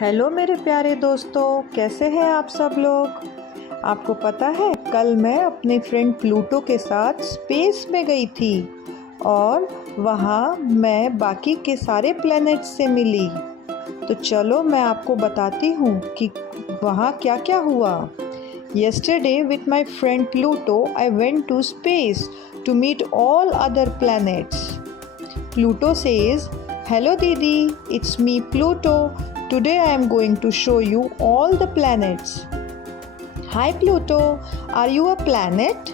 Hello मेरे प्यारे दोस्तों, कैसे हैं आप सब लोग। आपको पता है कल मैं अपने फ्रेंड प्लूटो के साथ स्पेस में गई थी और वहाँ मैं बाकी के सारे प्लैनेट्स से मिली। तो चलो मैं आपको बताती हूँ कि वहाँ क्या क्या हुआ। Yesterday with my friend Pluto I went to space to meet all other planets. Pluto says, "Hello Didi, it's me Pluto. Today I am going to show you all the planets." Hi Pluto, are you a planet?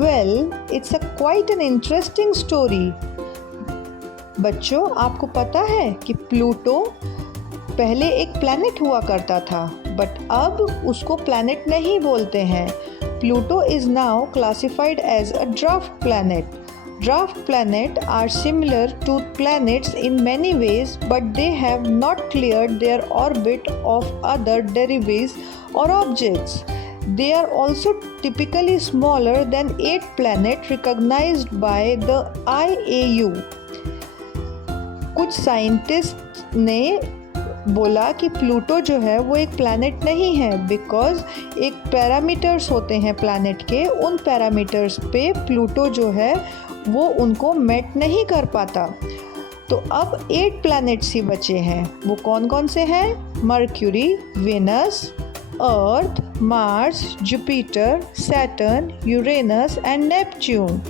Well, it's quite an interesting story. बच्चों, आपको पता है कि Pluto पहले एक planet हुआ करता था, बट अब उसको प्लैनेट नहीं बोलते हैं। Pluto is now classified as a dwarf planet. Dwarf planets are similar to planets in many ways, but they have not cleared their orbit of other debris or objects. They are also typically smaller than 8 planets recognized by the IAU. कुछ scientist ने बोला कि Pluto जो है वो एक planet नहीं है, बिकॉज एक पैरामीटर्स होते हैं प्लैनेट के, उन पैरामीटर्स पे प्लूटो जो है वो उनको मेट नहीं कर पाता। तो अब 8 प्लैनेट्स ही बचे हैं। वो कौन कौन से हैं? Mercury, Venus, Earth, Mars, Jupiter, Saturn, Uranus and Neptune.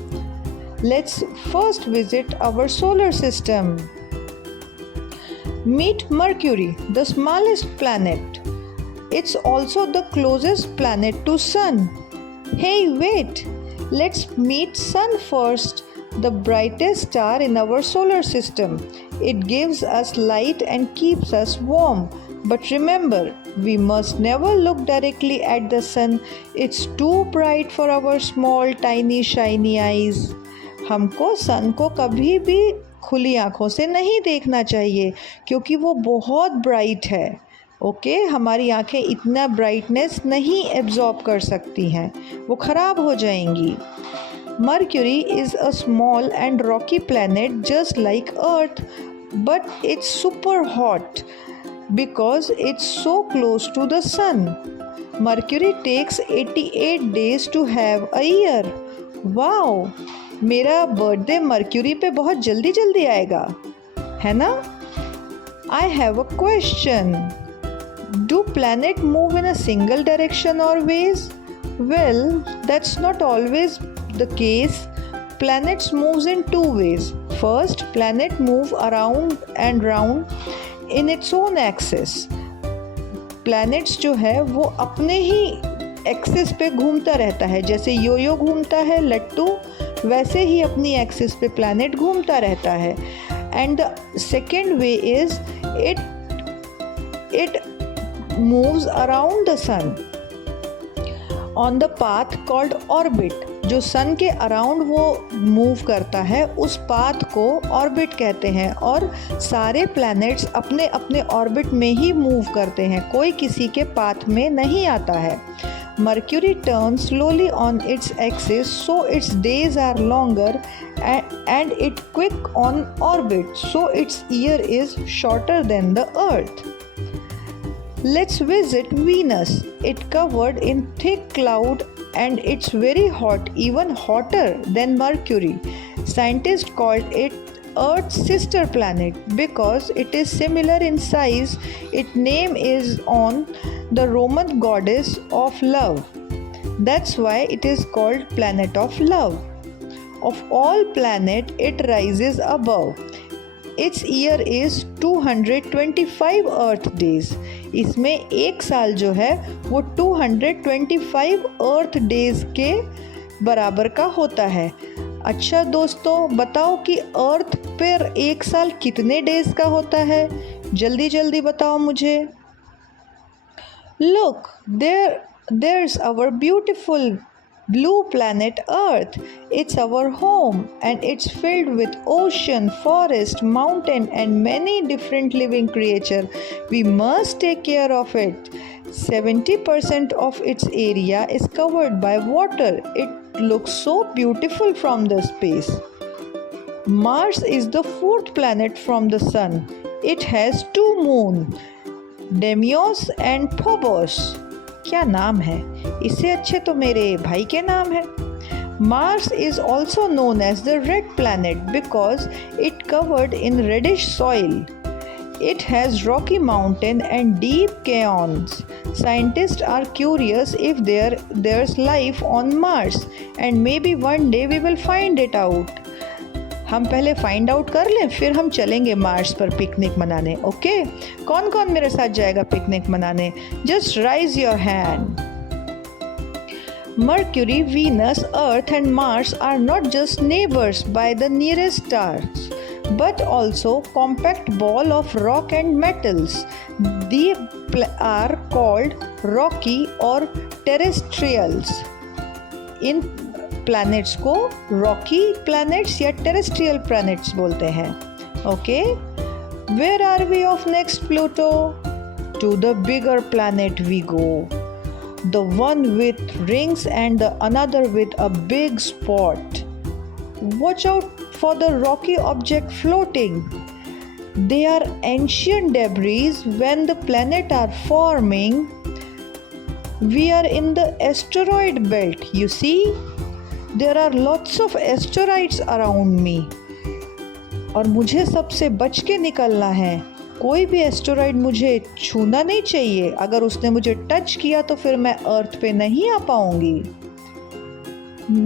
Let's first visit our solar system. Meet Mercury, the smallest planet. It's also the closest planet to Sun. Hey, wait! Let's meet Sun first, the brightest star in our solar system. It gives us light and keeps us warm. But remember, we must never look directly at the Sun. It's too bright for our small, tiny, shiny eyes. हमको सन को कभी भी खुली आँखों से नहीं देखना चाहिए, क्योंकि वो बहुत ब्राइट है। ओके, हमारी आँखें इतना ब्राइटनेस नहीं एब्जॉर्ब कर सकती हैं, वो ख़राब हो जाएंगी। Mercury is a small and rocky planet just like earth, but it's super hot because it's so close to the sun. Mercury takes 88 days to have a year. Wow, मेरा birthday mercury पे बहुत जल्दी जल्दी आएगा, है ना? I have a question. Do planet move in a single direction और ways? Well, that's not always the case. Planets moves in 2 ways. First, planet move around and round in its own axis. Planets जो है वो अपने ही axis पे घूमता रहता है, जैसे योयो घूमता है लट्टू, वैसे ही अपनी एक्सिस पे प्लैनेट घूमता रहता है. And the second way is it moves around the sun on the path called orbit. जो सन के अराउंड वो मूव करता है, उस पाथ को ऑर्बिट कहते हैं. और सारे प्लैनेट्स अपने अपने ऑर्बिट में ही मूव करते हैं, कोई किसी के पाथ में नहीं आता है. Mercury turns slowly on its axis, so its days are longer, and it quick on orbit, so its year is shorter than the Earth. Let's visit Venus. It covered in thick cloud and it's very hot, even hotter than Mercury. Scientists called it Earth's sister planet because it is similar in size. Its name is on the Roman goddess of love. That's why it is called planet of love. Of all planets, it rises above. Its year is 225 Earth days. इसमें एक साल जो है वो 225 Earth days के बराबर का होता है. अच्छा दोस्तों, बताओ कि अर्थ पर एक साल कितने डेज का होता है? जल्दी जल्दी बताओ मुझे. Look, there's our beautiful blue planet Earth. It's our home and it's filled with ocean, forest, mountain and many different living creatures. We must take care of it. 70% of its area is covered by water. It looks so beautiful from the space. Mars is the 4th planet from the sun. It has 2 moons. Deimos and Phobos. क्या नाम है, इससे अच्छे तो मेरे भाई के नाम है। Mars is also known as the red planet because it covered in reddish soil. It has rocky mountain and deep canyons. Scientists are curious if there's life on Mars and maybe one day we will find it out. हम पहले find out कर लें, फिर हम चलेंगे Mars पर picnic मनाने। Okay, कौन कौन मेरे साथ जाएगा पिकनिक मनाने? Just rise your hand. Mercury, Venus, Earth and Mars are not just neighbors by the nearest stars, but also compact ball of rock and metals. They are called rocky or terrestrials. In planets को rocky planets या terrestrial planets बोलते हैं। Okay? Where are we off next, Pluto? To the bigger planet we go. The one with rings and the another with a big spot. Watch out for the rocky object floating. They are ancient debris. When the planets are forming, we are in the asteroid belt. You see, there are lots of asteroids around me. और मुझे सबसे बच के निकलना है। कोई भी asteroid मुझे छूना नहीं चाहिए। अगर उसने मुझे टच किया तो फिर मैं अर्थ पे नहीं आ पाऊंगी।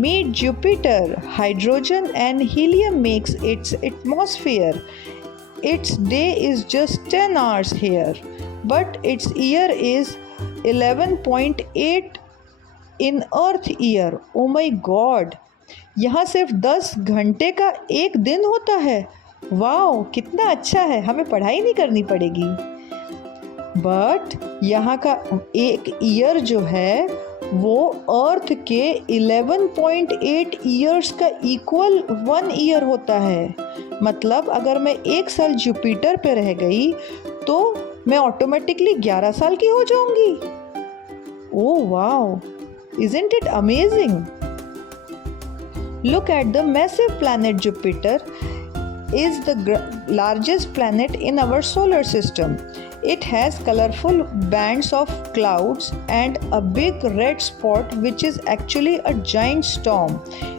Meet Jupiter. Hydrogen and helium makes its atmosphere. Its day is just 10 hours here, but its year is 11.8 in Earth year. Oh my God! यहाँ सिर्फ 10 घंटे का एक दिन होता है। वाओ, कितना अच्छा है, हमें पढ़ाई नहीं करनी पड़ेगी। बट यहाँ का एक ईयर जो है वो अर्थ के 11.8 ईयर्स का इक्वल 1 ईयर होता है। मतलब अगर मैं 1 साल जुपिटर पे रह गई तो मैं ऑटोमेटिकली 11 साल की हो जाऊंगी। Oh wow, isn't it amazing? Look at the massive planet Jupiter. Is the largest planet in our solar system. It has colorful bands of clouds and a big red spot which is actually a giant storm.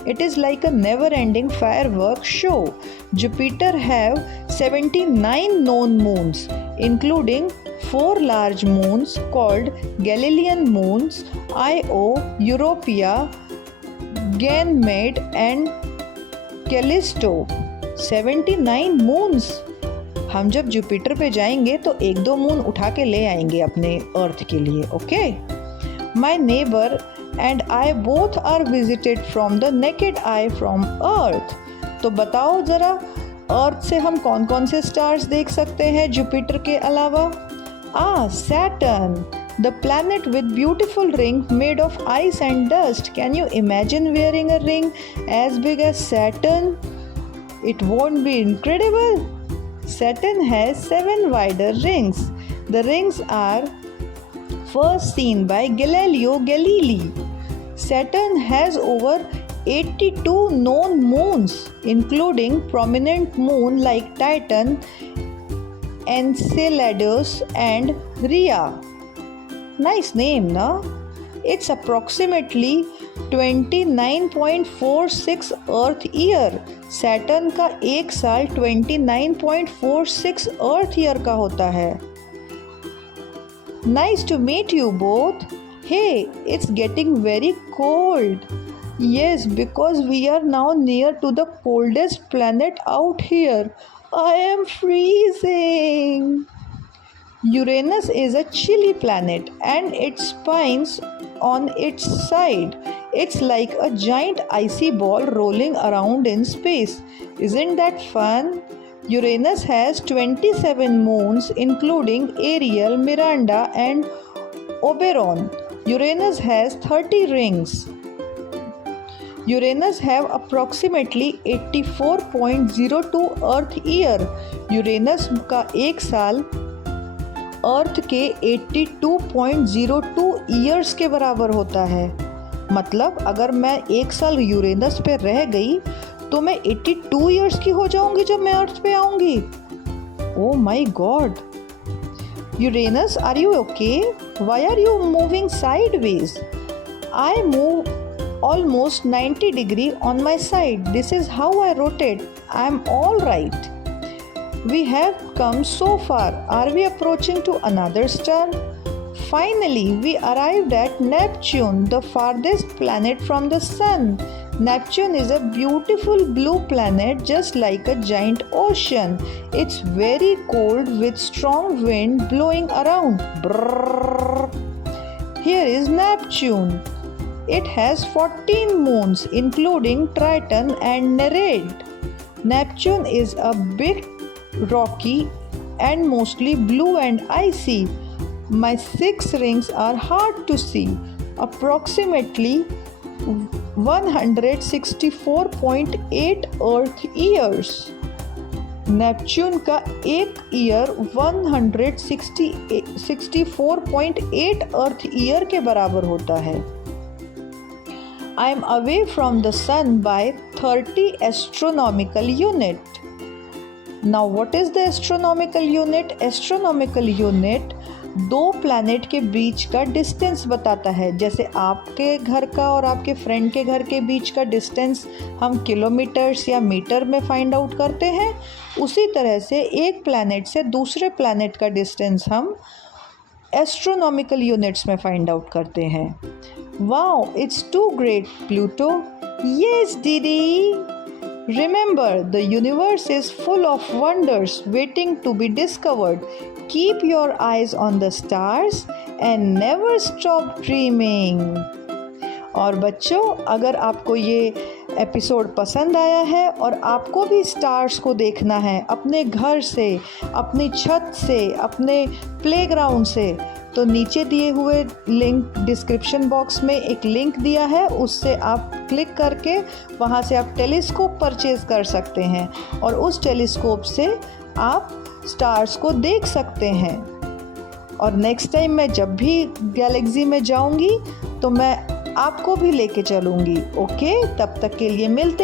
It is like a never-ending fireworks show. Jupiter have 79 known moons, including 4 large moons called Galilean moons, Io, Europa, Ganymede and Callisto. 79 moons. हम जब Jupiter पे जाएंगे तो 1-2 moon उठा के ले आएंगे अपने अर्थ के लिए। Okay, my neighbour and I both are visited from the naked eye from earth. तो बताओ जरा, अर्थ से हम कौन कौन से स्टार्स देख सकते हैं जुपिटर के अलावा? Saturn, the planet with beautiful ring made of ice and dust. Can you imagine wearing a ring as big as Saturn? It won't be incredible? Saturn has 7 wider rings. The rings are first seen by Galileo Galilei. Saturn has over 82 known moons, including prominent moons like Titan, Enceladus and Rhea. Nice name, na? It's approximately 29.46 Earth year. Saturn का एक साल 29.46 Earth year का होता है। Nice to meet you both. Hey, it's getting very cold. Yes, because we are now near to the coldest planet out here. I am freezing. Uranus is a chilly planet and it spins on its side. It's like a giant icy ball rolling around in space. Isn't that fun? Uranus has 27 moons including Ariel, Miranda and Oberon. Uranus has 30 rings. Uranus have approximately 84.02 Earth year. Uranus का एक साल अर्थ के 82.02 years के बराबर होता है। मतलब अगर मैं एक साल यूरेनस पे रह गई तो मैं 82 ईयर्स की हो जाऊंगी जब मैं अर्थ पे आऊंगी। Oh my God, Uranus, are you okay? Why are you moving sideways? I move almost 90 degree on my side. This is how I rotate. I am all right. We have come so far. Are we approaching to another star? Finally, we arrived at Neptune, the farthest planet from the Sun. Neptune is a beautiful blue planet just like a giant ocean. It's very cold with strong wind blowing around. Brrr. Here is Neptune. It has 14 moons including Triton and Nereid. Neptune is a bit rocky and mostly blue and icy. My 6 rings are hard to see, approximately 164.8 Earth years. Neptune का एक year 164.8 अर्थ year के बराबर होता है. I am away from the sun by 30 astronomical unit. Now what is the astronomical unit? Astronomical unit 2 planet के बीच का distance बताता है. जैसे आपके घर का और आपके फ्रेंड के घर के बीच का डिस्टेंस हम किलोमीटर्स या मीटर में फाइंड आउट करते हैं, उसी तरह से एक प्लैनेट से दूसरे प्लैनेट का डिस्टेंस हम एस्ट्रोनॉमिकल यूनिट्स में फाइंड आउट करते हैं. Wow, it's too great Pluto. Yes दीदी. Remember, the universe is full of wonders waiting to be discovered. Keep your eyes on the stars and never stop dreaming. और बच्चों, अगर आपको ये episode पसंद आया है और आपको भी स्टार्स को देखना है अपने घर से, अपनी छत से, अपने प्लेग्राउंड से, तो नीचे दिए हुए लिंक डिस्क्रिप्शन बॉक्स में एक लिंक दिया है, उससे आप क्लिक करके वहाँ से आप टेलीस्कोप परचेज़ कर सकते हैं और उस टेलीस्कोप से आप स्टार्स को देख सकते हैं. और नेक्स्ट टाइम मैं जब भी गैलेक्सी में जाऊँगी तो मैं आपको भी लेके चलूँगी. ओके, तब तक के लिए मिलते